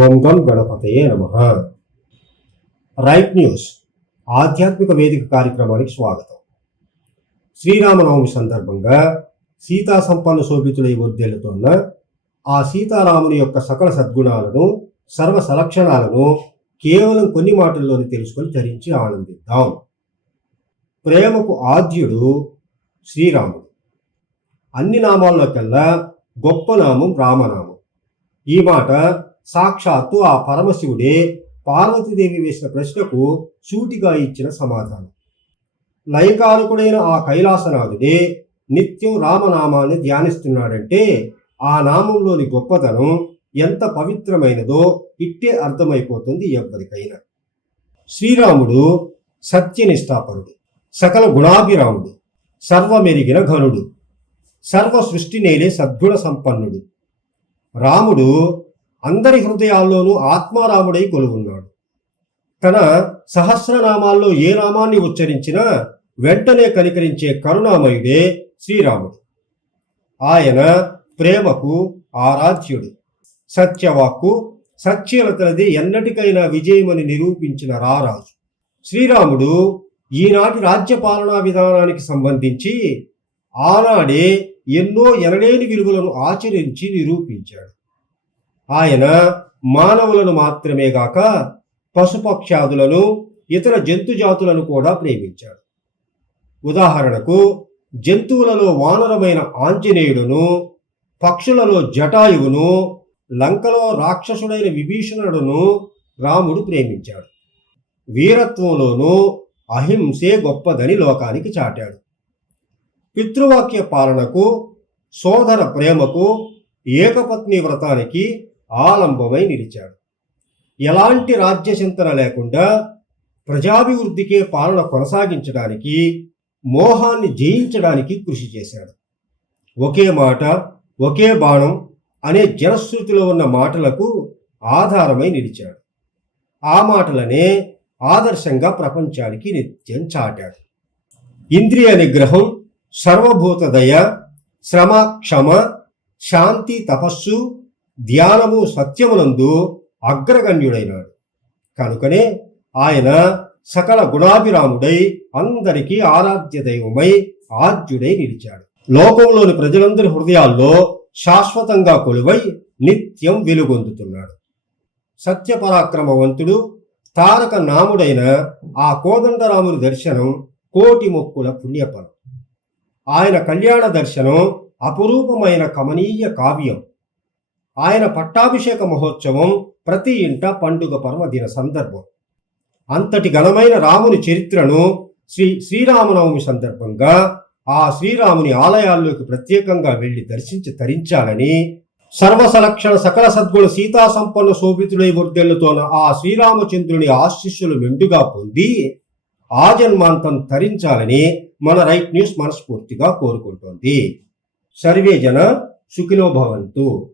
ఓం గం గణపతయే నమ. రైట్ న్యూస్ ఆధ్యాత్మిక వేదిక కార్యక్రమానికి స్వాగతం. శ్రీరామనవమి సందర్భంగా సీతా సంపన్న శోభితులై వర్ధిల్లుతోన్న ఆ సీతారాముని యొక్క సకల సద్గుణాలను సర్వ సలక్షణాలను కేవలం కొన్ని మాటల్లోనే తెలుసుకొని ధరించి ఆనందిద్దాం. ప్రేమకు ఆద్యుడు శ్రీరాముడు. అన్ని నామాల్లో కల్లా గొప్ప నామం రామనామం. ఈ మాట సాక్షాత్తు ఆ పరమశివుడే పార్వతీదేవి వేసిన ప్రశ్నకు సూటిగా ఇచ్చిన సమాధానం. లయకారకుడైన ఆ కైలాసనాథుడే నిత్యం రామనామాన్ని ధ్యానిస్తున్నాడంటే ఆ నామంలోని గొప్పతనం ఎంత పవిత్రమైనదో ఇట్టే అర్థమైపోతుంది ఎవ్వరికైనా. శ్రీరాముడు సత్యనిష్టాపరుడు సకల గుణాభిరాముడు సర్వమెరిగిన ఘనుడు సర్వ సృష్టి నేలే సద్గుణ సంపన్నుడు. రాముడు అందరి హృదయాల్లోనూ ఆత్మారాముడై కొలువున్నాడు. తన సహస్రనామాల్లో ఏ నామాన్ని ఉచ్చరించినా వెంటనే కనికరించే కరుణామయుడే శ్రీరాముడు. ఆయన ప్రేమకు ఆరాధ్యుడు. సత్యవాక్కు సత్యలతలది ఎన్నటికైనా విజయమని నిరూపించిన రారాజు. శ్రీరాముడు ఈనాటి రాజ్య పాలనా విధానానికి సంబంధించి ఆనాడే ఎన్నో ఎనలేని విలువలను ఆచరించి నిరూపించాడు. ఆయన మానవులను మాత్రమే కాక పశుపక్షాదులను ఇతర జంతు జాతులను కూడా ప్రేమించాడు. ఉదాహరణకు జంతువులలో వానరమైన ఆంజనేయుడును పక్షులలో జటాయువును లంకలో రాక్షసుడైన విభీషణుడును రాముడు ప్రేమించాడు. వీరత్వంలోనూ అహింసే గొప్పదని లోకానికి చాటాడు. పితృవాక్య పాలనకు సోదర ప్రేమకు ఏకపత్ని వ్రతానికి ఆలంబమై నిలిచాడు. ఎలాంటి రాజ్య చింతన లేకుండా ప్రజాభివృద్ధికే పాలన కొనసాగించడానికి మోహాన్ని జయించడానికి కృషి చేశాడు. ఒకే మాట ఒకే బాణం అనే జనశ్రుతిలో ఉన్న మాటలకు ఆధారమై నిలిచాడు. ఆ మాటలనే ఆదర్శంగా ప్రపంచానికి నిత్యం చాటాడు. ఇంద్రియ నిగ్రహం సర్వభూత దయ శ్రమ క్షమ శాంతి తపస్సు ధ్యానము సత్యమునందు అగ్రగణ్యుడైనాడు. కనుకనే ఆయన సకల గుణాభిరాముడై అందరికీ ఆరాధ్య దైవమై ఆద్యుడై నిలిచాడు. లోకంలోని ప్రజలందరి హృదయాల్లో శాశ్వతంగా కొలువై నిత్యం వెలుగొందుతున్నాడు. సత్యపరాక్రమవంతుడు తారక నాముడైన ఆ కోదండరాముని దర్శనం కోటి మొక్కుల పుణ్యఫలం. ఆయన కళ్యాణ దర్శనం అపురూపమైన కమనీయ కావ్యం. ఆయన పట్టాభిషేక మహోత్సవం ప్రతి ఇంట పండుగ పర్వదిన సందర్భం. అంతటి ఘనమైన రాముని చరిత్రను శ్రీ శ్రీరామనవమి సందర్భంగా ఆ శ్రీరాముని ఆలయాల్లోకి ప్రత్యేకంగా వెళ్ళి దర్శించి తరించాలని సర్వసలక్షణ సకల సద్గుణ సీతా సంపన్న శోభితుడై వర్దెళ్ళతోన ఆ శ్రీరామచంద్రుని ఆశిష్యులు మెండుగా పొంది ఆ జన్మాంతం తరించాలని మన రైట్ న్యూస్ మనస్ఫూర్తిగా కోరుకుంటోంది. సర్వే జన సుఖినో భవంతు.